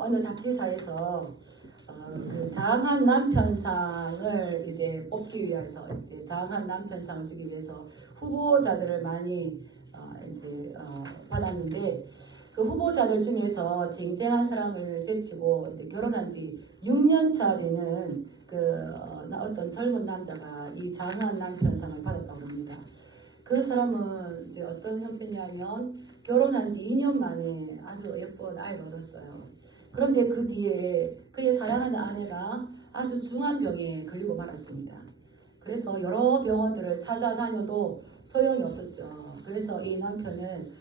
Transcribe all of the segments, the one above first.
어느 잡지사에서 그 장한 남편상을 이제 뽑기 위해서 이제 장한 남편상을 주기 위해서 후보자들을 많이 받았는데 그 후보자들 중에서 쟁쟁한 사람을 제치고 이제 결혼한 지 6년 차 되는 어떤 젊은 남자가 이 장한 남편상을 받았다고 합니다. 그 사람은 이제 어떤 형태냐면 결혼한 지 2년 만에 아주 예쁜 아이를 얻었어요. 그런데 그 뒤에 그의 사랑하는 아내가 아주 중한 병에 걸리고 말았습니다. 그래서 여러 병원들을 찾아다녀도 소용이 없었죠. 그래서 이 남편은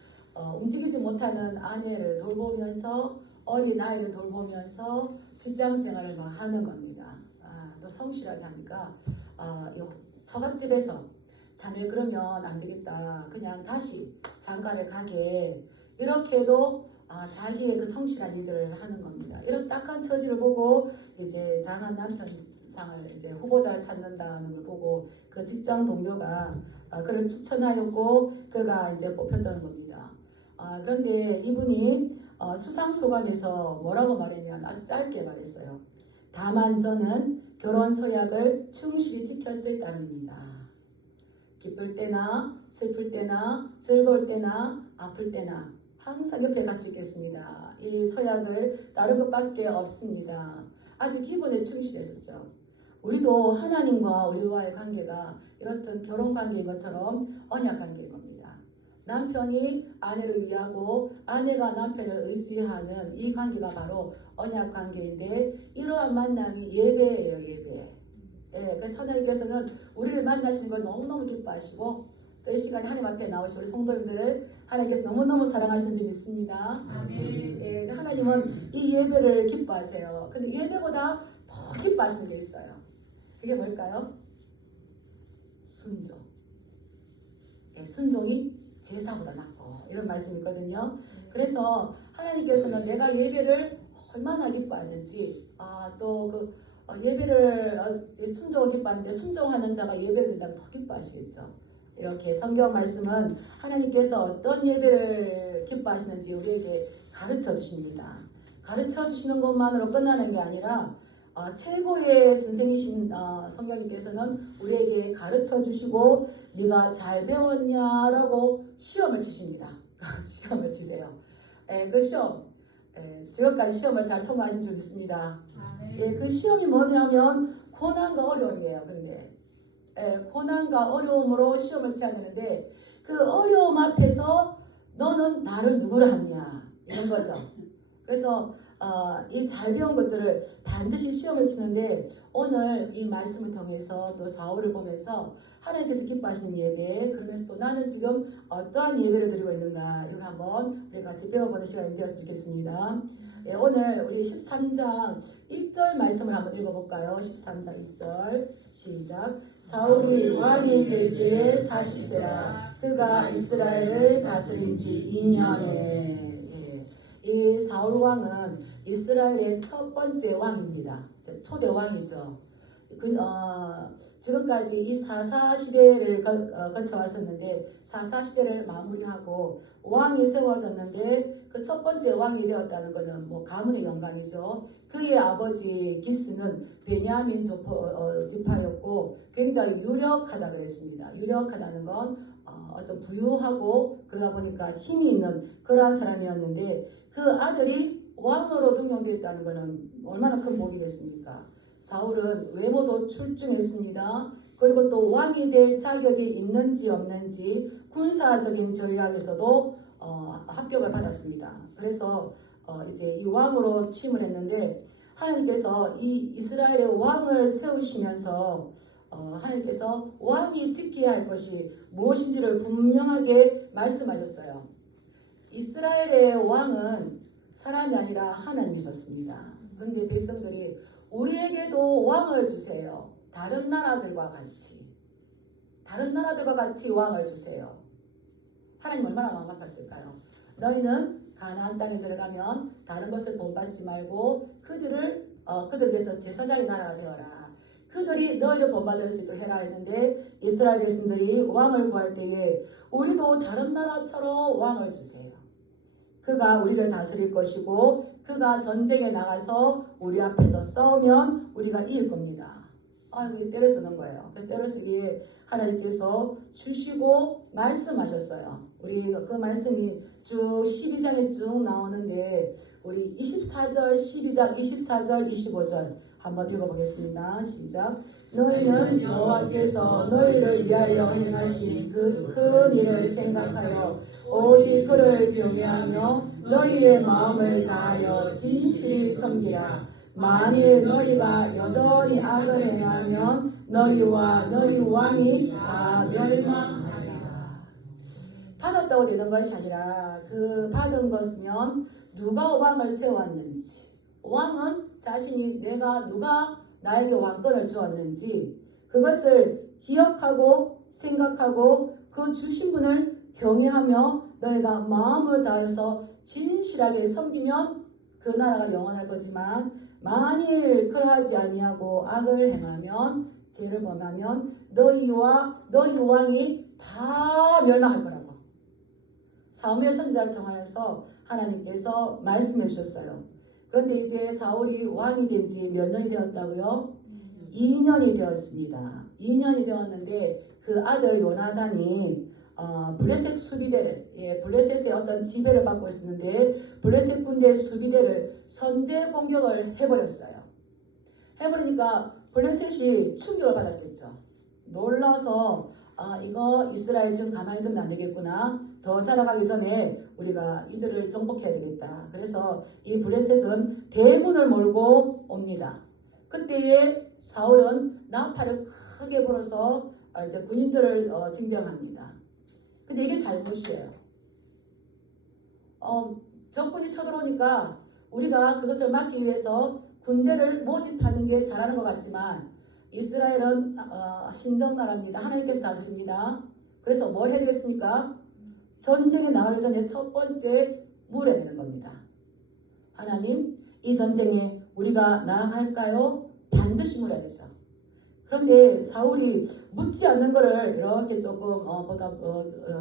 움직이지 못하는 아내를 돌보면서 어린 아이를 돌보면서 직장 생활을 막 하는 겁니다. 또 성실하게 하니까 처갓집에서 자네 그러면 안 되겠다. 그냥 다시 장가를 가게. 이렇게 해도 자기의 그 성실한 일들을 하는 겁니다. 이런 딱한 처지를 보고 이제 장한 남편상을 이제 후보자를 찾는다는 걸 보고 그 직장 동료가 그를 추천하였고 그가 이제 뽑혔다는 겁니다. 그런데 이분이 수상 소감에서 뭐라고 말했냐면 아주 짧게 말했어요. 다만 저는 결혼 서약을 충실히 지켰을 따름입니다. 기쁠 때나 슬플 때나 즐거울 때나 아플 때나 항상 옆에 같이 있겠습니다. 이 서약을 다른 것밖에 없습니다. 아주 기본에 충실했었죠. 우리도 하나님과 우리와의 관계가 이렇듯 결혼 관계인 것처럼 언약 관계인 겁니다. 남편이 아내를 위하고 아내가 남편을 의지하는 이 관계가 바로 언약 관계인데 이러한 만남이 예배예요. 예배. 그래서 하나님께서는 우리를 만나시는 걸 너무너무 기뻐하시고 또 이 시간에 하나님 앞에 나오신 우리 성도님들을 하나님께서 너무너무 사랑하시는 줄 믿습니다. 아멘. 하나님은 이 예배를 기뻐하세요. 근데 예배보다 더 기뻐하시는 게 있어요. 그게 뭘까요? 순종. 순종이 제사보다 낫고 이런 말씀이 있거든요. 그래서 하나님께서는 내가 예배를 얼마나 기뻐하는지 예배를 순종을 기뻐하는데 순종하는 자가 예배를 드린다면 더 기뻐하시겠죠. 이렇게 성경 말씀은 하나님께서 어떤 예배를 기뻐하시는지 우리에게 가르쳐 주십니다. 가르쳐 주시는 것만으로 끝나는 게 아니라 최고의 선생이신 성령님께서는 우리에게 가르쳐 주시고 네가 잘 배웠냐라고 시험을 치십니다. 시험을 치세요. 그 시험 지금까지 시험을 잘 통과하신 줄 믿습니다. 그 시험이 뭐냐면 고난과 어려움이에요. 근데 고난과 어려움으로 시험을 치야 되는데 그 어려움 앞에서 너는 나를 누구로 하느냐 이런 거죠. 그래서 이 잘 배운 것들을 반드시 시험을 치는데 오늘 이 말씀을 통해서 또 사울을 보면서 하나님께서 기뻐하시는 예배 그러면서 또 나는 지금 어떠한 예배를 드리고 있는가 이걸 한번 우리 같이 배워보는 시간이 되었으면 좋겠습니다. 오늘 우리 13장 1절 말씀을 한번 읽어볼까요? 13장 1절 시작. 사울이 왕이 될 때에 40세라 그가 이스라엘을 다스린 지 2년에 이 사울 왕은 이스라엘의 첫 번째 왕입니다. 초대 왕이죠. 지금까지 이 사사 시대를 거쳐왔었는데 사사 시대를 마무리하고 왕이 세워졌는데 그 첫 번째 왕이 되었다는 것은 뭐 가문의 영광이죠. 그의 아버지 기스는 베냐민 지파였고 굉장히 유력하다 그랬습니다. 유력하다는 건 어떤 부유하고 그러다 보니까 힘이 있는 그러한 사람이었는데 그 아들이 왕으로 등용되었다는 것은 얼마나 큰 복이겠습니까? 사울은 외모도 출중했습니다. 그리고 또 왕이 될 자격이 있는지 없는지 군사적인 전략에서도 합격을 받았습니다. 그래서 이제 이 왕으로 취임을 했는데 하나님께서 이 이스라엘의 왕을 세우시면서 하나님께서 왕이 지켜야 할 것이 무엇인지를 분명하게 말씀하셨어요. 이스라엘의 왕은 사람이 아니라 하나님이셨습니다. 그런데 백성들이 우리에게도 왕을 주세요. 다른 나라들과 같이 왕을 주세요. 하나님 얼마나 마음 아팠을까요? 너희는 가나안 땅에 들어가면 다른 것을 본받지 말고 그들을 위해서 제사장의 나라가 되어라. 그들이 너희를 본받을 수 있도록 해라 했는데 이스라엘 백성들이 왕을 구할 때에 우리도 다른 나라처럼 왕을 주세요. 그가 우리를 다스릴 것이고 그가 전쟁에 나가서 우리 앞에서 싸우면 우리가 이길 겁니다. 우리 때를 쓰는 거예요. 그래서 때를 쓰기에 하나님께서 주시고 말씀하셨어요. 우리 그 말씀이 쭉 12장에 쭉 나오는데 우리 24절, 12장 24절, 25절 한번 읽어보겠습니다. 시작. 너희는 여호와께서 너희를 위하여 행하신 그 큰 일을 생각하여 오직 그를 경외하며 너희의 마음을 다하여 진실히 섬기라. 만일 너희가 여전히 악을 행하면 너희와 너희 왕이 다 멸망하리라. 받았다고 되는 것이 아니라 그 받은 것이면 누가 왕을 세웠는지, 왕은 자신이 누가 나에게 왕권을 주었는지 그것을 기억하고 생각하고 그 주신 분을 경외하며 너희가 마음을 다해서 진실하게 섬기면 그 나라가 영원할 거지만 만일 그러하지 아니하고 악을 행하면 죄를 범하면 너희와 너희 왕이 다 멸망할 거라고 사무엘 선지자를 통하여서 하나님께서 말씀해 주셨어요. 그런데 이제 사울이 왕이 된 지 몇 년이 되었다고요? 2년이 되었습니다. 2년이 되었는데 그 아들 요나단이 블레셋 수비대를 블레셋의 어떤 지배를 받고 있었는데 블레셋 군대 수비대를 선제 공격을 해버렸어요. 해버리니까 블레셋이 충격을 받았겠죠. 놀라서 이거 이스라엘 지금 가만히 두면 안 되겠구나. 더 자라가기 전에 우리가 이들을 정복해야 되겠다. 그래서 이 블레셋은 대군을 몰고 옵니다. 그때에 사울은 나팔을 크게 불어서 이제 군인들을 징병합니다. 근데 이게 잘못이에요. 적군이 쳐들어오니까 우리가 그것을 막기 위해서 군대를 모집하는 게 잘하는 것 같지만 이스라엘은 신정나라입니다. 하나님께서 다스립니다. 그래서 뭘 해야 되겠습니까? 전쟁에 나가기 전에 첫 번째 물어야 되는 겁니다. 하나님, 이 전쟁에 우리가 나아갈까요? 반드시 물어야겠죠. 그런데 사울이 묻지 않는 것을 이렇게 조금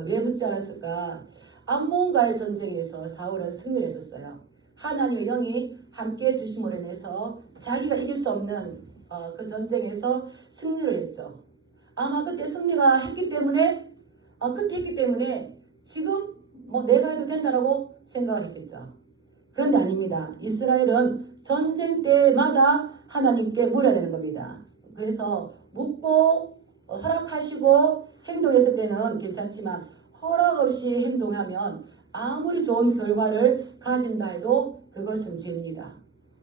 왜 묻지 않았을까? 암몬과의 전쟁에서 사울은 승리를 했었어요. 하나님의 영이 함께 주심으로 인해서 자기가 이길 수 없는 그 전쟁에서 승리를 했죠. 아마 그때 승리가 했기 때문에 그때 했기 때문에 지금 내가 해도 된다라고 생각을 했겠죠. 그런데 아닙니다. 이스라엘은 전쟁 때마다 하나님께 물어야 되는 겁니다. 그래서 묻고 허락하시고 행동했을 때는 괜찮지만 허락 없이 행동하면 아무리 좋은 결과를 가진다 해도 그것은 죄입니다.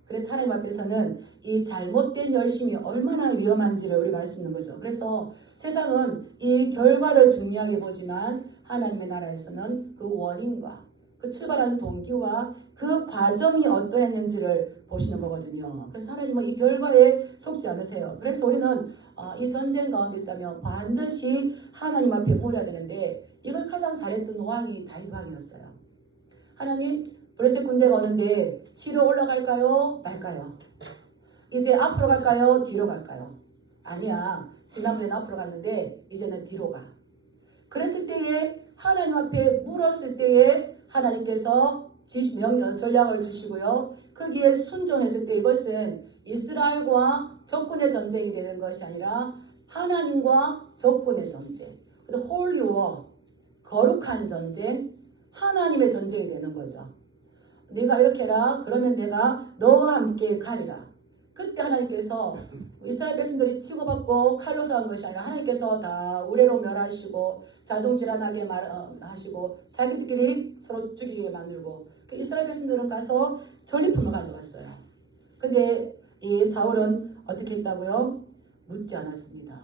그래서 하나님 앞에서는 이 잘못된 열심이 얼마나 위험한지를 우리가 알 수 있는 거죠. 그래서 세상은 이 결과를 중요하게 보지만 하나님의 나라에서는 그 원인과 그 출발한 동기와 그 과정이 어떠했는지를 보시는 거거든요. 그래서 하나님은 이 결과에 속지 않으세요. 그래서 우리는 이 전쟁 가운데 있다면 반드시 하나님 앞에 물어야 되는데 이걸 가장 잘했던 왕이 다윗 왕이었어요. 하나님, 블레셋 군대가 오는데 치러 올라갈까요? 말까요? 이제 앞으로 갈까요? 뒤로 갈까요? 아니야. 지난번에는 앞으로 갔는데 이제는 뒤로 가. 그랬을 때에 하나님 앞에 물었을 때에 하나님께서 전략을 주시고요. 거기에 순종했을 때 이것은 이스라엘과 적군의 전쟁이 되는 것이 아니라 하나님과 적군의 전쟁. 홀리 워, 거룩한 전쟁, 하나님의 전쟁이 되는 거죠. 네가 이렇게 해라. 그러면 내가 너와 함께 가리라. 그때 하나님께서 이스라엘 백성들이 치고받고 칼로 싸운 것이 아니라 하나님께서 다 우레로 멸하시고 자중질환하게 하시고 자기들끼리 서로 죽이게 만들고 그 이스라엘 백성들은 가서 전리품을 가져왔어요. 근데 이 사울은 어떻게 했다고요? 묻지 않았습니다.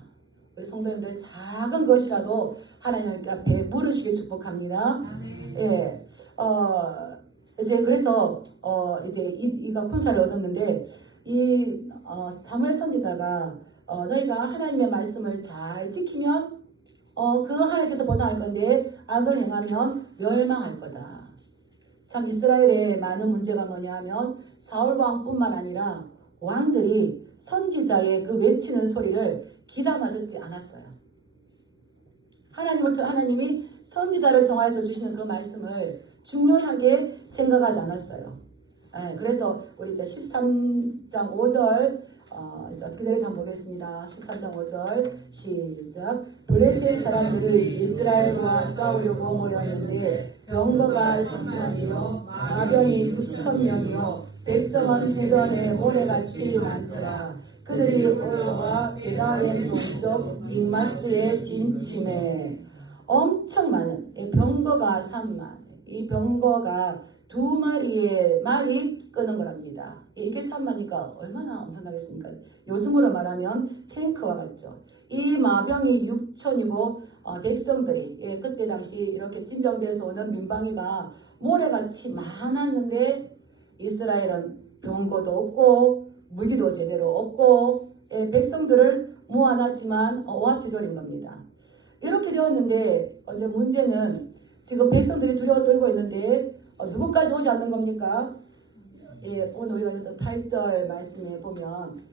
우리 성도님들 작은 것이라도 하나님 앞에 물으시게 축복합니다. 예, 이제 그래서 이제 이가 군사를 얻었는데 이 사무엘 선지자가 너희가 하나님의 말씀을 잘 지키면 그 하나님께서 보장할 건데 악을 행하면 멸망할 거다. 참 이스라엘의 많은 문제가 뭐냐면 사울 왕뿐만 아니라 왕들이 선지자의 그 외치는 소리를 귀담아 듣지 않았어요. 하나님이 선지자를 통해서 주시는 그 말씀을 중요하게 생각하지 않았어요. 그래서 우리 이제 13장 5절 이제 어떻게 되는지 한번 보겠습니다. 13장 5절 시작. 블레셋 사람들이 이스라엘과 싸우려고 모였는데 병거가 10만이요 마병이 6,000명이요 백성은 해변에 모래같이 많더라. 그들이 올로와 베다웬 동쪽 믹마스에 진침해. 엄청 많은 병거가 3만. 이 병거가 2마리의 말이 끄는 거랍니다. 이게 3만이니까 얼마나 엄청나겠습니까? 요즘으로 말하면 탱크와 같죠. 이 마병이 6천이고 백성들이 그때 당시 이렇게 진병돼서 오는 민방위가 모래같이 많았는데 이스라엘은 병거도 없고 무기도 제대로 없고 백성들을 모아놨지만 오합지졸인 겁니다. 이렇게 되었는데 어제 문제는 지금 백성들이 두려워 떨고 있는데 누구까지 오지 않는 겁니까? 오늘 우리가 8절 말씀에 보면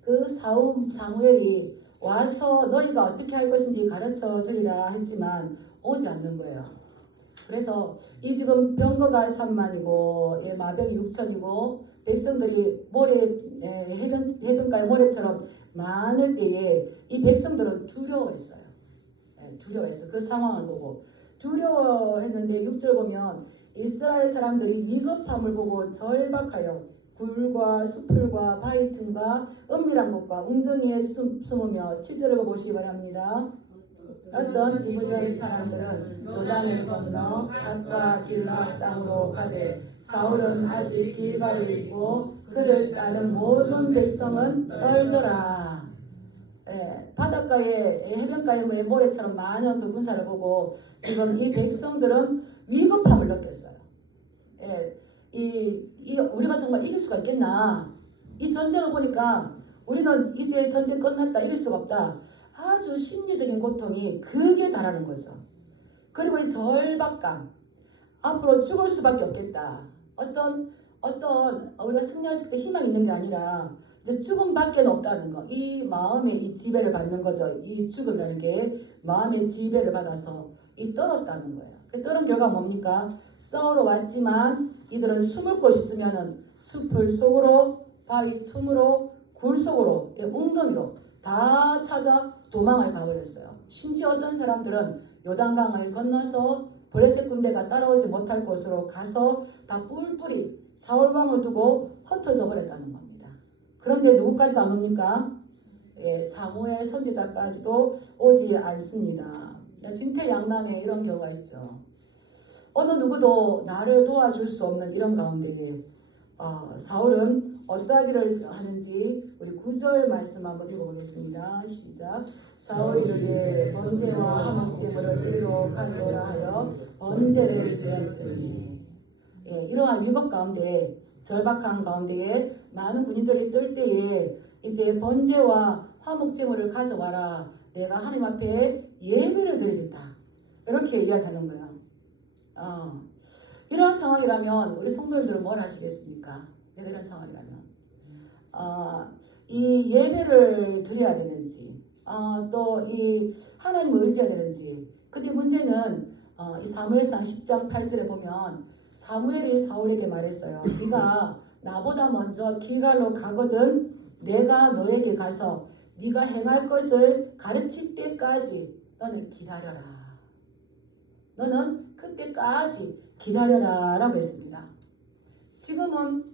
그 사무엘이 와서 너희가 어떻게 할 것인지 가르쳐 주리라 했지만 오지 않는 거예요. 그래서 이 지금 병거가 3만이고 마병이 6천이고 백성들이 모래 해변가의 모래처럼 많을 때에 이 백성들은 두려워했어요. 두려워했어요. 그 상황을 보고 두려워했는데 6절 보면 이스라엘 사람들이 위급함을 보고 절박하여 굴과 수풀과 바위 틈과 은밀한 곳과 웅덩이에 숨으며 7절을 보시기 바랍니다. 어떤 이브리의 사람들은 요단을 건너 갓과 길라 땅으로 가되 사울은 아직 길가에 있고 그를 따른 모든 백성은 떨더라. 바닷가에 해변가에 모래처럼 많은 그 군사를 보고 지금 이 백성들은 위급함을 느꼈어요. 우리가 정말 이길 수가 있겠나? 이 전쟁을 보니까 우리는 이제 전쟁 끝났다, 이길 수가 없다. 아주 심리적인 고통이 극에 달하는 거죠. 그리고 이 절박감, 앞으로 죽을 수밖에 없겠다. 어떤 우리가 승리할 수 있게 희망이 있는 게 아니라 이제 죽음밖에 없다는 거. 이 마음의 이 지배를 받는 거죠. 이 죽음이라는 게 마음의 지배를 받아서 이 떨었다는 거예요. 그 떨은 결과 뭡니까? 싸우러 왔지만 이들은 숨을 곳이 있으면은 숲을 속으로, 바위 틈으로, 굴 속으로, 웅덩이로 다 찾아 도망을 가버렸어요. 심지어 어떤 사람들은 요단강을 건너서 블레셋 군대가 따라오지 못할 곳으로 가서 다 뿔뿔이 사울왕을 두고 흩어져 버렸다는 겁니다. 그런데 누구까지도 안 옵니까? 사무엘 선지자까지도 오지 않습니다. 진퇴양난에 이런 경우가 있죠. 어느 누구도 나를 도와줄 수 없는 이런 가운데에 사울은 어떠하기를 하는지 우리 9절 말씀 한번 읽어보겠습니다. 시작. 사울이 이르되 번제와 화목제물을 일로 가져오라 하여 번제를 드렸더니 이러한 위급 가운데 절박한 가운데에 많은 군인들이 뜰 때에 이제 번제와 화목제물을 가져와라. 내가 하나님 앞에 예배를 드리겠다. 이렇게 이야기하는 거예요. 이러한 상황이라면 우리 성도님들은 뭘 하시겠습니까? 내가 이런 상황이라면 이 예배를 드려야 되는지 또 이 하나님을 의지해야 되는지. 근데 문제는 이 사무엘상 10장 8절에 보면 사무엘이 사울에게 말했어요. 네가 나보다 먼저 길갈로 가거든 내가 너에게 가서 네가 행할 것을 가르칠 때까지 너는 기다려라. 너는 그때까지 기다려라 라고 했습니다. 지금은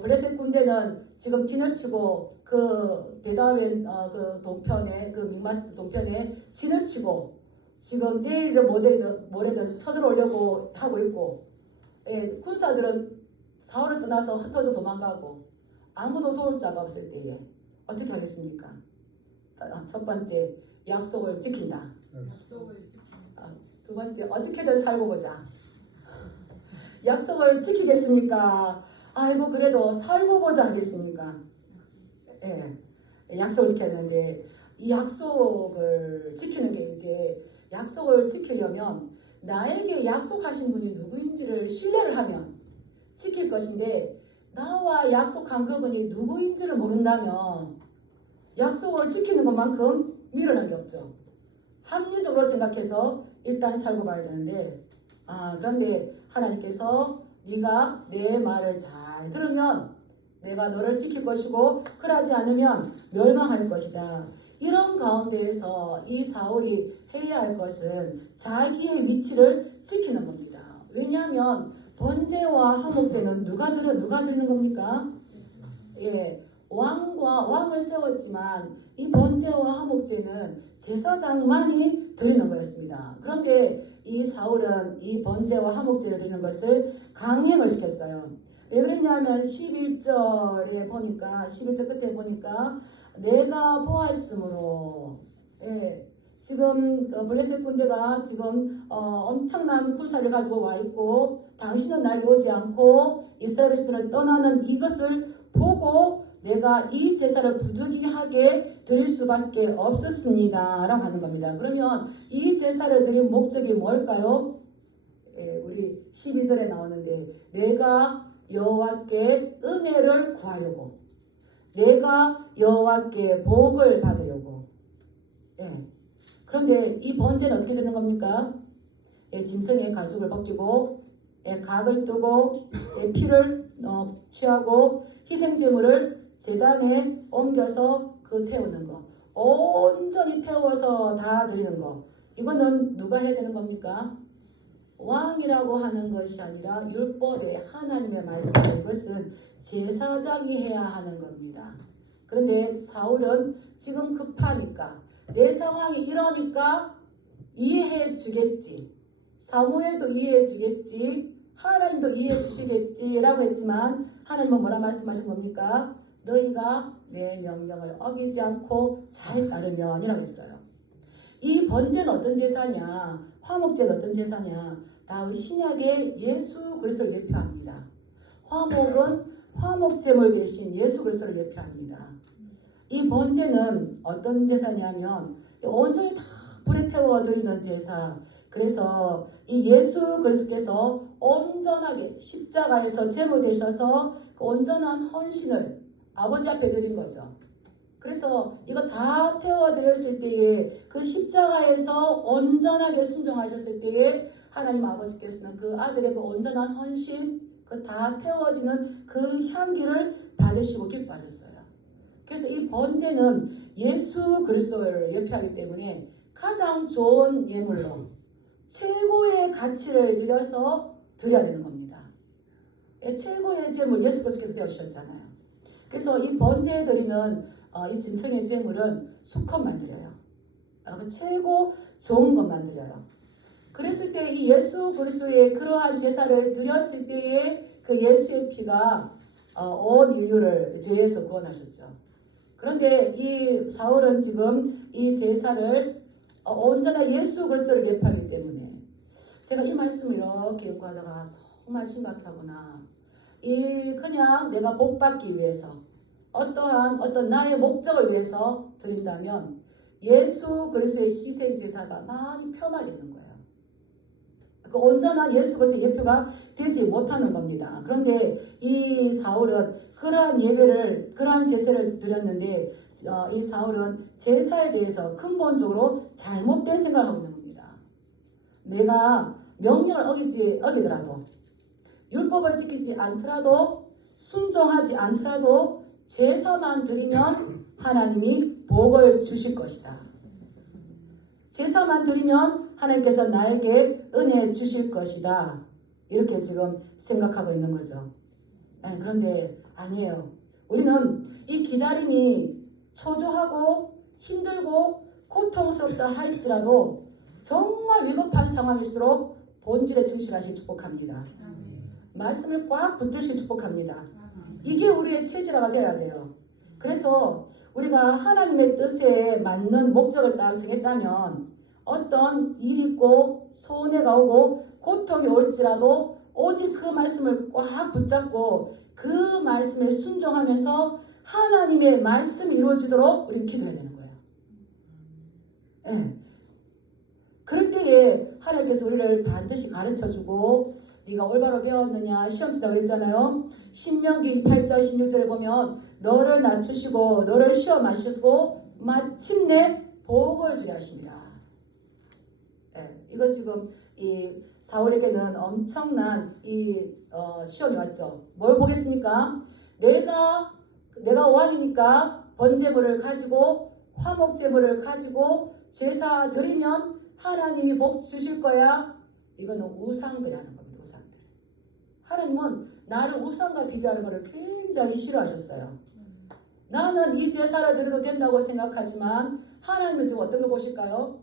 블레셋 군대는 지금 진을 치고 그 베다웬 그 동편에 그 믹마스 동편에 진을 치고 지금 내일이든 모레든 쳐들어오려고 하고 있고 군사들은 사울을 떠나서 흩어져 도망가고 아무도 도울 자가 없을 때에 어떻게 하겠습니까? 첫 번째 약속을 지킨다. 두 번째 어떻게든 살고 보자. 약속을 지키겠습니까? 아이고 그래도 살고 보자 하겠습니까? 약속을 지켜야 되는데 이 약속을 지키는 게 이제 약속을 지키려면 나에게 약속하신 분이 누구인지를 신뢰를 하면 지킬 것인데 나와 약속한 그분이 누구인지를 모른다면 약속을 지키는 것만큼 미련한 게 없죠. 합리적으로 생각해서 일단 살고 봐야 되는데 그런데 하나님께서 네가 내 말을 잘 들으면 내가 너를 지킬 것이고 그러지 않으면 멸망할 것이다. 이런 가운데에서 이 사울이 해야 할 것은 자기의 위치를 지키는 겁니다. 왜냐하면 번제와 화목제는 누가 드리는 겁니까? 예, 왕을 세웠지만 이 번제와 화목제는 제사장만이 드리는 거였습니다. 그런데 이 사울은 이 번제와 화목제를 드리는 것을 강행을 시켰어요. 왜 그랬냐면 11절에 보니까 11절 끝에 보니까 내가 보았으므로 지금 블레셋 군대가 지금 엄청난 군사를 가지고 와 있고 당신은 나에게 오지 않고 이스라엘 백성들은 떠나는 이것을 보고 내가 이 제사를 부득이하게 드릴 수밖에 없었습니다 라고 하는 겁니다. 그러면 이 제사를 드린 목적이 뭘까요? 우리 12절에 나오는데 내가 여호와께 은혜를 구하려고 내가 여호와께 복을 받으려고. 그런데 이 번제는 어떻게 되는 겁니까? 짐승의 가죽을 벗기고 각을 뜨고 피를 취하고 희생제물을 제단에 옮겨서 태우는 거. 온전히 태워서 다 드리는 거. 이거는 누가 해야 되는 겁니까? 왕이라고 하는 것이 아니라 율법의 하나님의 말씀, 이것은 제사장이 해야 하는 겁니다. 그런데 사울은 지금 급하니까 내 상황이 이러니까 이해해 주겠지, 사무엘도 이해해 주겠지, 하나님도 이해해 주시겠지 라고 했지만 하나님은 뭐라 말씀하신 겁니까? 너희가 내 명령을 어기지 않고 잘 따르면 이라고 했어요. 이 번제는 어떤 제사냐, 화목제는 어떤 제사냐, 다 우리 신약의 예수 그리스도를 예표합니다. 화목은 화목제물 대신 예수 그리스도를 예표합니다. 이 번제는 어떤 제사냐면 온전히 다 불에 태워 드리는 제사. 그래서 이 예수 그리스도께서 온전하게 십자가에서 제물 되셔서 그 온전한 헌신을 아버지 앞에 드린 거죠. 그래서 이거 다 태워드렸을 때에 그 십자가에서 온전하게 순종하셨을 때에 하나님 아버지께서는 그 아들의 그 온전한 헌신, 그 다 태워지는 그 향기를 받으시고 기뻐하셨어요. 그래서 이 번제는 예수 그리스도를 예표하기 때문에 가장 좋은 예물로 최고의 가치를 들여서 드려야 되는 겁니다. 최고의 제물 예수 그리스도께서 되어주셨잖아요. 그래서 이 번제에 드리는 이 짐승의 제물은 수컷만 드려요. 그 최고 좋은 것만 드려요. 그랬을 때 이 예수 그리스도의 그러한 제사를 드렸을 때에 그 예수의 피가 온 인류를 죄에서 구원하셨죠. 그런데 이 사울은 지금 이 제사를 온전한 예수 그리스도를 예표하기 때문에 제가 이 말씀을 이렇게 연구하다가 정말 심각하구나. 그냥 내가 복 받기 위해서 어떤 나의 목적을 위해서 드린다면 예수 그리스도의 희생 제사가 많이 폄하되는 거예요. 그 온전한 예수 그리스도의 예표가 되지 못하는 겁니다. 그런데 이 사울은 그러한 제사를 드렸는데 이 사울은 제사에 대해서 근본적으로 잘못된 생각을 하고 있는 겁니다. 내가 명령을 어기더라도 율법을 지키지 않더라도 순종하지 않더라도 제사만 드리면 하나님이 복을 주실 것이다. 제사만 드리면 하나님께서 나에게 은혜 주실 것이다. 이렇게 지금 생각하고 있는 거죠. 그런데 아니에요. 우리는 이 기다림이 초조하고 힘들고 고통스럽다 할지라도 정말 위급한 상황일수록 본질에 충실하시 축복합니다. 말씀을 꽉 붙드시기 축복합니다. 이게 우리의 체질화가 되어야 돼요. 그래서 우리가 하나님의 뜻에 맞는 목적을 딱 정했다면 어떤 일이 있고 손해가 오고 고통이 올지라도 오직 그 말씀을 꽉 붙잡고 그 말씀에 순종하면서 하나님의 말씀이 이루어지도록 우리는 기도해야 되는 거예요. 그럴 때에 하나님께서 우리를 반드시 가르쳐주고 네가 올바로 배웠느냐 시험 치다 그랬잖아요. 신명기 8절 16절에 보면 너를 낮추시고 너를 시험하시고 마침내 복을 주려 하십니다. 이거 지금 이 사울에게는 엄청난 시험이 왔죠. 뭘 보겠습니까? 내가 왕이니까 번제물을 가지고 화목제물을 가지고 제사 드리면 하나님이 복 주실 거야. 이거는 우상들이 하는 겁니다. 우상들. 하나님은 나를 우상과 비교하는 것을 굉장히 싫어하셨어요. 나는 이 제사를 드려도 된다고 생각하지만 하나님은 지금 어떤 걸 보실까요?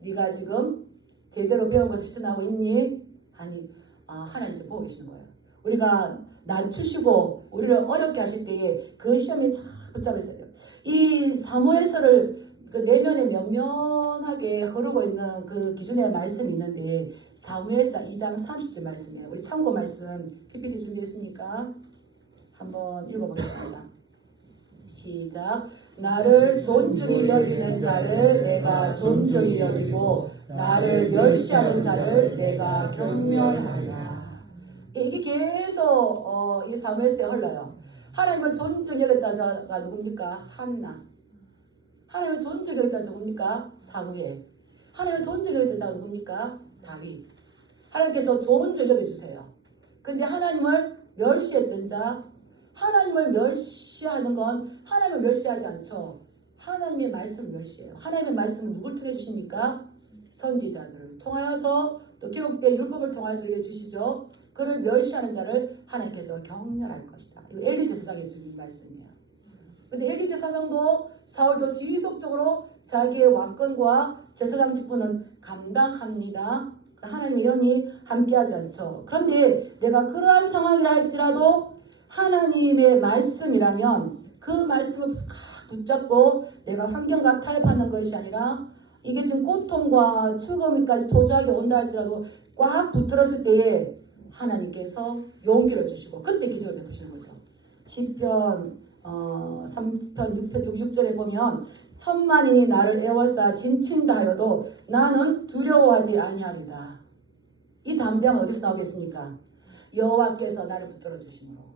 네가 지금 제대로 배운 것을 실천하고 있니? 아니, 하나님 지금 보고 계시는 거예요. 우리가 낮추시고 우리를 어렵게 하실 때에 그 시험에 잘 붙잡을 있어야 돼요. 이 사무엘서를 그 내면에 면면하게 흐르고 있는 그 기준의 말씀이 있는데 사무엘상 2장 30절 말씀이에요. 우리 참고 말씀 PPT 준비했으니까 한번 읽어보겠습니다. 시작. 나를 존중히 여기는 자를 내가 존중히 여기고 나를 멸시하는 자를 내가 경멸하리라. 이게 계속 이 사무엘서에 흘러요. 하나님을 존중히 여겼다 자가 누굽니까? 한나. 하나님을 존중히 여겼다 자가 누굽니까? 사무엘. 하나님을 존중히 여겼다 자가 누굽니까? 다윗. 하나님께서 존중히 여겨주세요. 근데 하나님을 멸시했던 자, 하나님을 멸시하는 건 하나님을 멸시하지 않죠. 하나님의 말씀을 멸시해요. 하나님의 말씀은 누굴 통해 주십니까? 선지자들을 통하여서 또 기록된 율법을 통해서 우리에게 주시죠. 그를 멸시하는 자를 하나님께서 경멸할 것이다. 이거 엘리 제사장이 주는 말씀이에요. 근데 엘리 제사장도 사울도 지속적으로 자기의 왕권과 제사장 직분은 감당합니다. 하나님의 영이 함께하지 않죠. 그런데 내가 그러한 상황이라 할지라도 하나님의 말씀이라면 그 말씀을 붙잡고 내가 환경과 타협하는 것이 아니라 이게 지금 고통과 죽음까지 도주하게 온다 할지라도 꽉 붙들었을 때에 하나님께서 용기를 주시고 그때 기적을 베푸시는 거죠. 시편 3편 6절에 보면 천만인이 나를 애워싸 진친다 하여도 나는 두려워하지 아니하리다. 이 담대함은 어디서 나오겠습니까? 여호와께서 나를 붙들어 주심으로.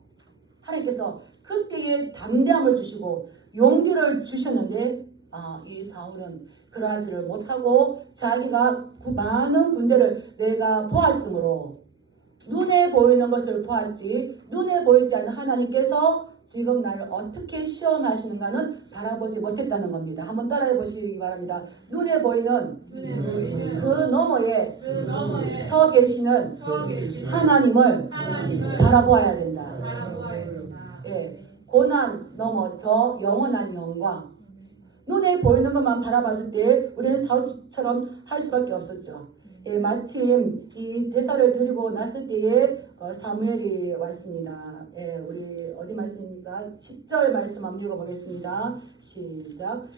하나님께서 그때에 담대함을 주시고 용기를 주셨는데 이 사울은 그러하지를 못하고 자기가 많은 군대를 내가 보았으므로 눈에 보이는 것을 보았지 눈에 보이지 않는 하나님께서 지금 나를 어떻게 시험하시는가는 바라보지 못했다는 겁니다. 한번 따라해 보시기 바랍니다. 눈에 보이는 그 너머에 서 계시는 하나님을 바라보아야 된다. 예, 고난 넘어 저 영원한 영광. 눈에 보이는 것만 바라봤을 때 우리는 사울처럼 할 수밖에 없었죠. 예, 마침 이 제사를 드리고 났을 때에 사무엘이 왔습니다. 예, 우리 어디 말씀입니까? 10절 말씀 한번 읽어보겠습니다. 시작.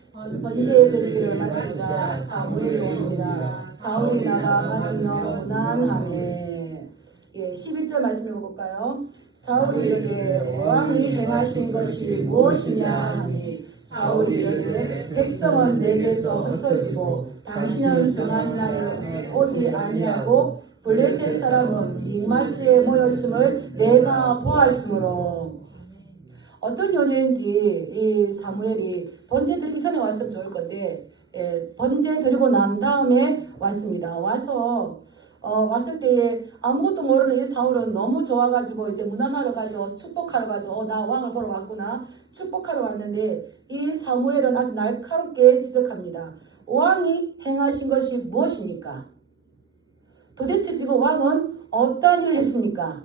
번제 드리기를 마치자 사무엘이 온지라 사울이 나가 맞으며 무난하매. 예, 11절 말씀 읽어볼까요? 사울이 이르되 왕이 행하신 것이 무엇이냐 하니 사울이 이르되 백성은 내게서 흩어지고 당신은 정한 날에 오지 아니하고 블레셋 사람은 믹마스에 모였음을 내가 보았으므로. 어떤 연유인지 이 사무엘이 번제 드리기 전에 왔으면 좋을 건데 번제 드리고 난 다음에 왔습니다. 왔을 때에 아무것도 모르는 이 사울은 너무 좋아가지고 이제 문안하러 가죠. 축복하러 가죠. 나 왕을 보러 왔구나. 축복하러 왔는데 이 사무엘은 아주 날카롭게 지적합니다. 왕이 행하신 것이 무엇입니까? 도대체 지금 왕은 어떤 일을 했습니까?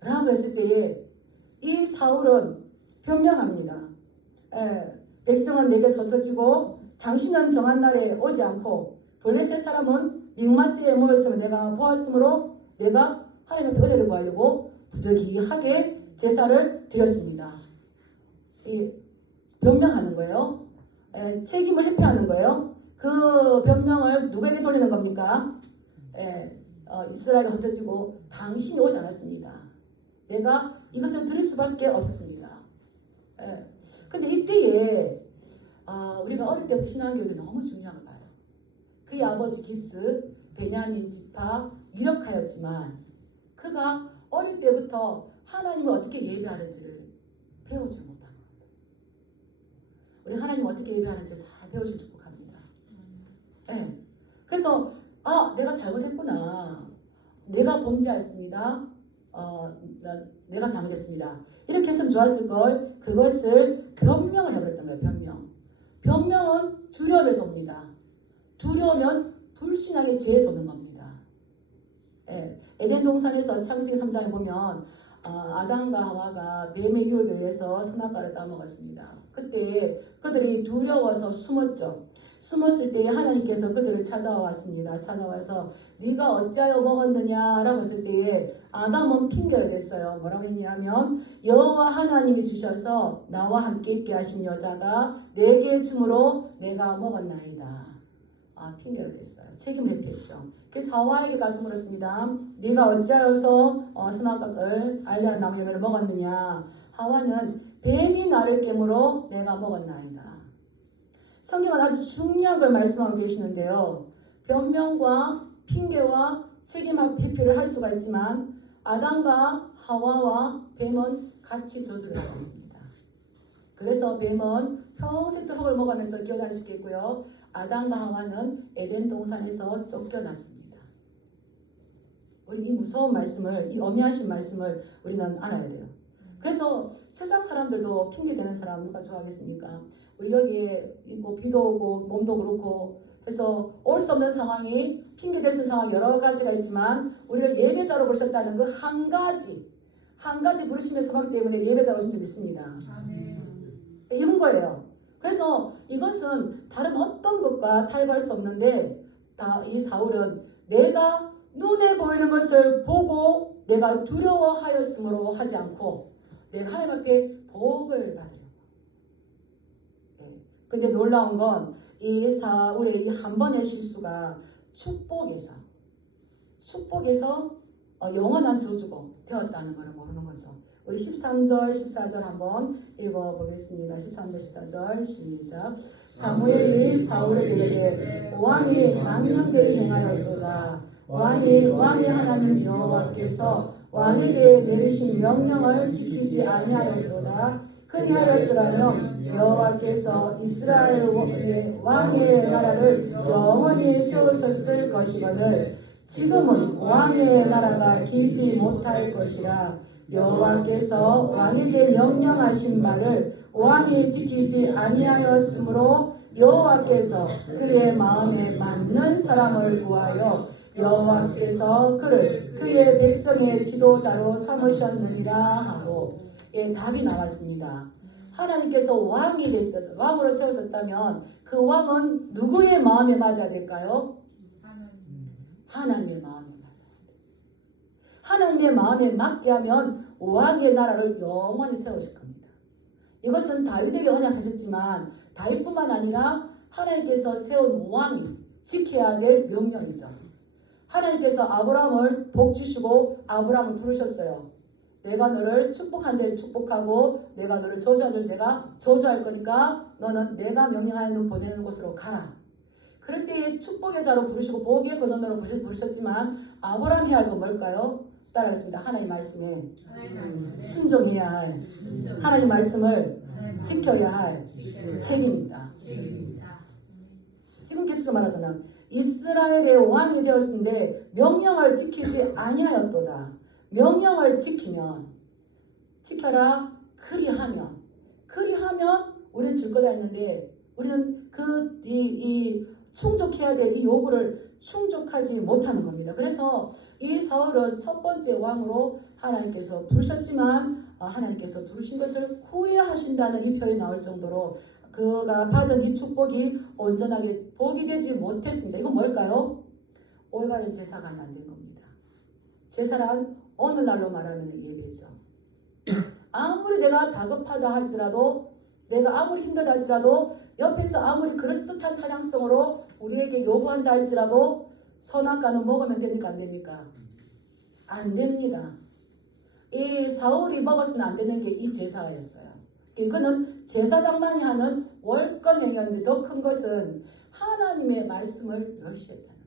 라고 했을 때에 이 사울은 변명합니다. 백성은 내게 흩어지고 당신은 정한 날에 오지 않고 블레셋 사람은 믹마스에 모였으면 내가 보았으므로 내가 하나님 앞에 은혜를 구하려고 부득이하게 제사를 드렸습니다. 이 변명하는 거예요. 책임을 회피하는 거예요. 그 변명을 누구에게 돌리는 겁니까? 이스라엘이 흩어지고 당신이 오지 않았습니다. 내가 이것을 드릴 수밖에 없었습니다. 근데 이때에 우리가 어릴 때부터 신앙교육이 너무 중요한 걸 봐요. 그의 아버지 기스 베냐민 지파 유력하였지만 그가 어릴 때부터 하나님을 어떻게 예배하는지를 배우지 못한 겁니다. 우리 하나님 어떻게 예배하는지를 잘 배우시길 축복합니다. 그래서 아, 내가 잘못했구나. 내가 범죄했습니다. 내가 잘못했습니다. 이렇게 했으면 좋았을 걸. 그것을 변명을 해버렸던 거예요. 변명. 변명은 두려움에서 옵니다. 두려우면 불신앙의 죄에서 오는 겁니다. 예, 에덴 동산에서 창세기 3장에 보면 아담과 하와가 뱀의 유혹에 의해서 선악과를 따먹었습니다. 그때 그들이 두려워서 숨었죠. 숨었을 때 하나님께서 그들을 찾아왔습니다. 찾아와서 네가 어찌하여 먹었느냐라고 했을 때에 아담은 핑계를 댔어요. 뭐라고 했냐면 여호와 하나님이 주셔서 나와 함께 있게 하신 여자가 내게 줌으로 내가 먹었나이다. 핑계를 댔어요. 책임을 회피했죠. 그래서 하와에게 가서 물었습니다. 네가 어찌하여서 선악과를 알려는 나무 열매를 먹었느냐. 하와는 뱀이 나를 깨물어 내가 먹었나이다. 성경은 아주 중요한 걸 말씀하고 계시는데요. 변명과 핑계와 책임 회피를 할 수가 있지만 아담과 하와와 뱀은 같이 저주를 받았습니다. 그래서 뱀은 평생 흙을 먹으면서 기어다닐 수 있겠고요. 아담과 하와는 에덴 동산에서 쫓겨났습니다. 우리 이 무서운 말씀을, 이 엄미하신 말씀을 우리는 알아야 돼요. 그래서 세상 사람들도 핑계대는 사람 누가 좋아하겠습니까? 우리 여기에 뭐 비도 오고 몸도 그렇고 해서 올 수 없는 상황이 핑계될 수 있는 상황이 여러 가지가 있지만 우리를 예배자로 부르셨다는 그 한 가지 부르심의 소망 때문에 예배자로 오신 줄 믿습니다. 이런 거예요. 그래서 이것은 다른 어떤 것과 타협할 수 없는데 이 사울은 내가 눈에 보이는 것을 보고 내가 두려워하였으므로 하지 않고 내가 하나님 앞에 복을 받으려고. 근데 놀라운 건 이 사울의 이 한 번의 실수가 축복에서 영원한 저주가 되었다는 것을 모르는 거죠. 우리 13절, 14절 한번 읽어보겠습니다. 13절, 14절 시작. 사무엘이 사울에게 이르되 왕이 망령되이 행하였도다. 왕이 하나님 여호와께서 왕에게 내리신 명령을 지키지 아니하였도다. 그리하였더라면 여호와께서 이스라엘 왕의 나라를 영원히 세우셨을 것이거늘 지금은 왕의 나라가 길지 못할 것이라. 여호와께서 왕에게 명령하신 말을 왕이 지키지 아니하였으므로 여호와께서 그의 마음에 맞는 사람을 구하여 여호와께서 그를 그의 백성의 지도자로 삼으셨느니라 하고 답이 나왔습니다. 하나님께서 왕으로 세우셨다면 그 왕은 누구의 마음에 맞아야 될까요? 하나님의 마음에 맞아야 돼요. 하나님의 마음에 맞게 하면 왕의 나라를 영원히 세우실 겁니다. 이것은 다윗에게 언약하셨지만 다윗뿐만 아니라 하나님께서 세운 왕이 지켜야 될 명령이죠. 하나님께서 아브라함을 복 주시고 아브라함을 부르셨어요. 내가 너를 축복한 자를 축복하고 내가 너를 저주한 자를 내가 저주할 거니까 너는 내가 명령하는 보내는 곳으로 가라. 그럴 때 축복의 자로 부르시고 복의 근원으로 부르셨지만 아브라함 해야 할 건 뭘까요? 따라하겠습니다. 하나님 말씀에 순종해야 할, 하나님 말씀을 지켜야 할 책임입니다. 지금 계속 말하잖아. 이스라엘의 왕이 되었는데 명령을 지키지 아니하였도다. 명령을 지키면 지켜라. 그리하면 우리는 줄 거다 했는데 우리는 이 충족해야 될 이 요구를 충족하지 못하는 겁니다. 그래서 이 사울은 첫 번째 왕으로 하나님께서 부르셨지만 하나님께서 부르신 것을 후회하신다는 이 표현이 나올 정도로 그가 받은 이 축복이 온전하게 복이 되지 못했습니다. 이건 뭘까요? 올바른 제사가 안 된 겁니다. 제사란 오늘날로 말하면 예배죠. 아무리 내가 다급하다 할지라도 내가 아무리 힘들다 할지라도 옆에서 아무리 그럴듯한 타향성으로 우리에게 요구한다 할지라도 선악과는 먹으면 됩니까? 안 됩니까? 안 됩니다. 이 사울이 먹었으면 안 되는 게 이 제사였어요. 이거는 제사장만이 하는 월권 행위였는데 더 큰 것은 하나님의 말씀을 멸시했다는 거예요.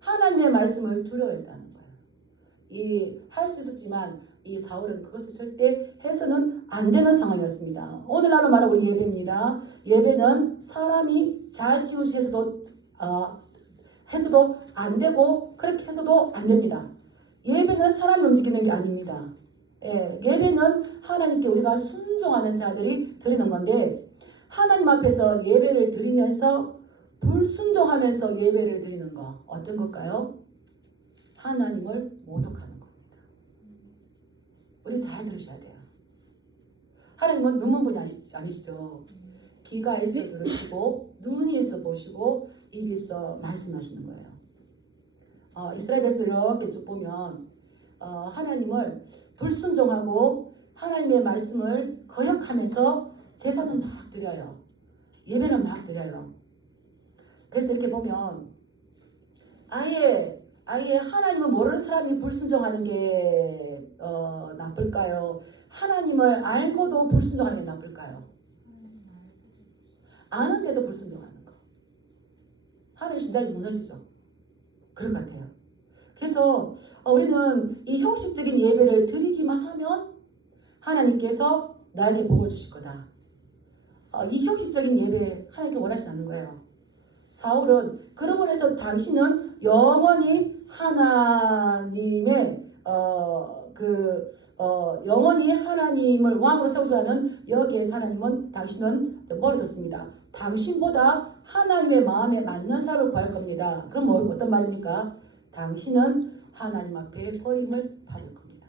하나님의 말씀을 두려워했다는 거예요. 할 수 있었지만 이 사울은 그것을 절대 해서는 안 되는 상황이었습니다. 오늘날로 말하면 우리 예배입니다. 예배는 사람이 자지우지해서도 해서도 안 되고 그렇게 해서도 안 됩니다. 예배는 사람이 움직이는 게 아닙니다. 예배는 하나님께 우리가 순종하는 자들이 드리는 건데 하나님 앞에서 예배를 드리면서 불순종하면서 예배를 드리는 거 어떤 걸까요? 하나님을 모독하는 겁니다. 우리 잘 들으셔야 돼요. 하나님은 눈먼 분이 아니시죠. 귀가 있어 들으시고 눈이 있어 보시고 입이 있어 말씀하시는 거예요. 이스라엘에서 이렇게 쭉 보면 하나님을 불순종하고 하나님의 말씀을 거역하면서 제사는 막 드려요. 예배는 막 드려요. 그래서 이렇게 보면 아예 하나님을 모르는 사람이 불순종하는 게 나쁠까요? 하나님을 알고도 불순종하는 게 나쁠까요? 아는데도 불순종하는 거. 하나님 심장이 무너지죠. 그런 것 같아요. 그래서 우리는 이 형식적인 예배를 드리기만 하면 하나님께서 나에게 복을 주실 거다. 이 형식적인 예배 하나님께 원하지 않는 거예요. 사울은 그러므로 해서 당신은 영원히 하나님의 영원히 하나님을 왕으로 세우자 하는 여기에서 하나님은 당신은 멀어졌습니다. 당신보다 하나님의 마음에 맞는 사람을 구할 겁니다. 그럼 어떤 말입니까? 당신은 하나님 앞에 버림을 받을 겁니다.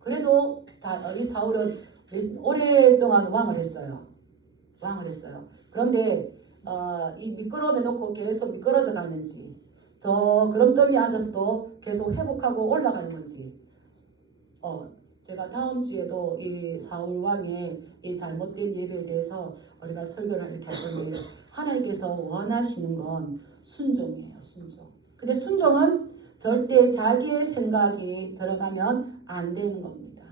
그래도 이 사울은 오랫동안 왕을 했어요. 그런데 이 미끄러움에 놓고 계속 미끄러져 가는지 저 그럼더미에 앉아서도 계속 회복하고 올라가는 건지 제가 다음 주에도 이 사울 왕의 이 잘못된 예배에 대해서 우리가 설교를 이렇게 할 건데 하나님께서 원하시는 건 순종이에요. 순종. 근데 순종은 절대 자기의 생각이 들어가면 안 되는 겁니다.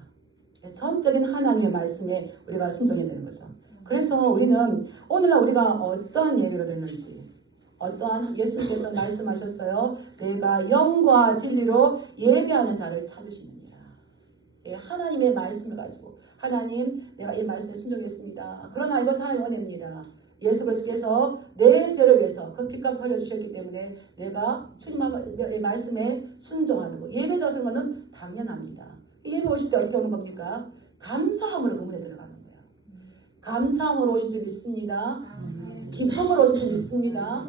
전적인 하나님의 말씀에 우리가 순종해야 되는 거죠. 그래서 우리는 오늘날 우리가 어떠한 예배로 드리는지 어떠한 예수님께서 말씀하셨어요. 내가 영과 진리로 예배하는 자를 찾으시느니라. 하나님의 말씀을 가지고 하나님 내가 이 말씀에 순종했습니다. 그러나 이것은 하나님 원합니다. 예수 그리스도께서 내 죄를 위해서 그 피값 흘려주셨기 때문에 내가 주님의 말씀에 순종하는 거. 예배 자세는 것은 당연합니다. 예배 오실 때 어떻게 오는 겁니까? 감사함으로 그 문에 들어가는 거예요. 감사함으로 오실 줄 믿습니다. 기쁨으로 오실 줄 믿습니다.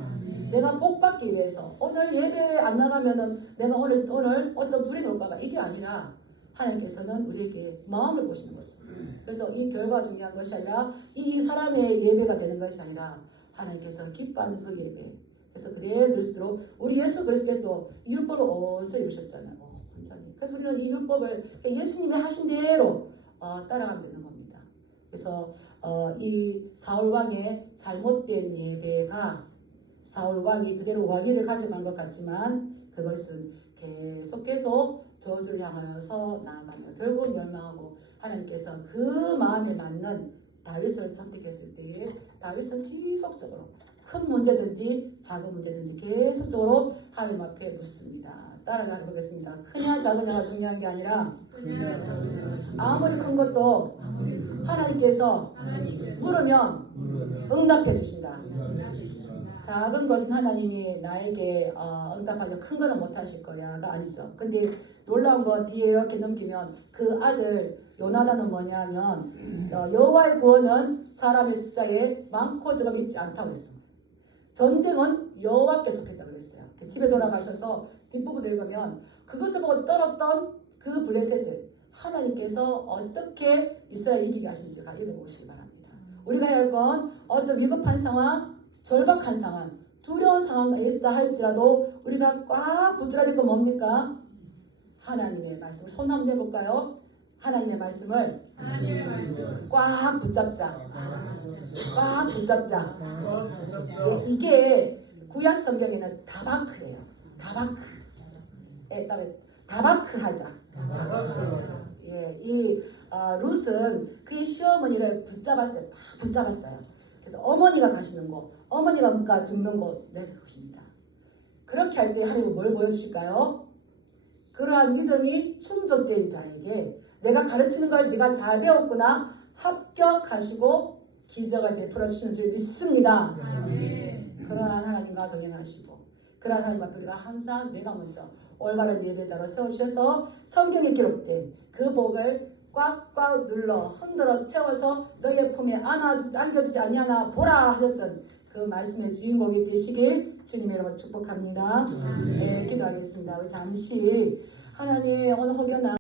내가 복 받기 위해서 오늘 예배 안 나가면은 내가 오늘 어떤 불이 올까봐 이게 아니라 하나님께서는 우리에게 마음을 보시는 거죠. 그래서 이 결과가 중요한 것이 아니라 이 사람의 예배가 되는 것이 아니라 하나님께서 기뻐하는 그 예배. 그래서 그대로 들을수록 우리 예수 그리스도께서도 이 율법을 온전히 이루셨잖아요. 온전히. 그래서 우리는 이 율법을 예수님이 하신 대로 따라가면 되는 겁니다. 그래서 이 사울 왕의 잘못된 예배가 사울 왕이 그대로 왕위를 가져간 것 같지만 그것은 계속 저주를 향하여서 나아가며 결국 멸망하고 하나님께서 그 마음에 맞는 다윗을 선택했을 때에 다윗은 지속적으로 큰 문제든지 작은 문제든지 계속적으로 하나님 앞에 묻습니다. 따라가 보겠습니다. 크냐 작으냐가 중요한 게 아니라 아무리 큰 것도 하나님께서 물으면 응답해 주신다. 작은 것은 하나님이 나에게 응답하죠. 큰 거는 못 하실 거야가 아니죠. 근데 놀라운 거 뒤에 이렇게 넘기면 그 아들 요나단은 뭐냐면 여호와의 구원은 사람의 숫자에 많고 적음 있지 않다고 했어요. 전쟁은 여호와께 속했다고 그랬어요. 집에 돌아가셔서 뒷부분 읽으면 그것을 보고 떨었던 그 블레셋을 하나님께서 어떻게 이스라엘 이기게 하신지가 읽어보시기 바랍니다. 우리가 해야 할 건 어떤 위급한 상황, 절박한 상황, 두려운 상황에 있다 할지라도 우리가 꽉 붙들어야 될 건 뭡니까? 하나님의 말씀을 손 한번 내볼까요? 하나님의 말씀을 꽉 붙잡자. 꽉 붙잡자. 이게 구약 성경에는 다바크예요. 다바크. 다바크 하자. 이 룻은 그의 시어머니를 붙잡았어요. 다 붙잡았어요. 그래서 어머니가 가시는 곳, 어머니가 죽는 곳, 네, 그것입니다. 그렇게 할 때 하나님은 뭘 보여주실까요? 그러한 믿음이 충족된 자에게 내가 가르치는 걸 네가 잘 배웠구나 합격하시고 기적을 베풀어 주시는 줄 믿습니다. 그러한 하나님과 동행하시고 그러한 하나님 앞에 우리가 항상 내가 먼저 올바른 예배자로 세우셔서 성경에 기록된 그 복을 꽉꽉 눌러 흔들어 채워서 너의 품에 안겨주지 아니하나 보라 하셨던 그 말씀의 주인공이 되시길 주님의 이름으로 축복합니다. 네, 기도하겠습니다. 우리 잠시 하나님 오늘 혹여나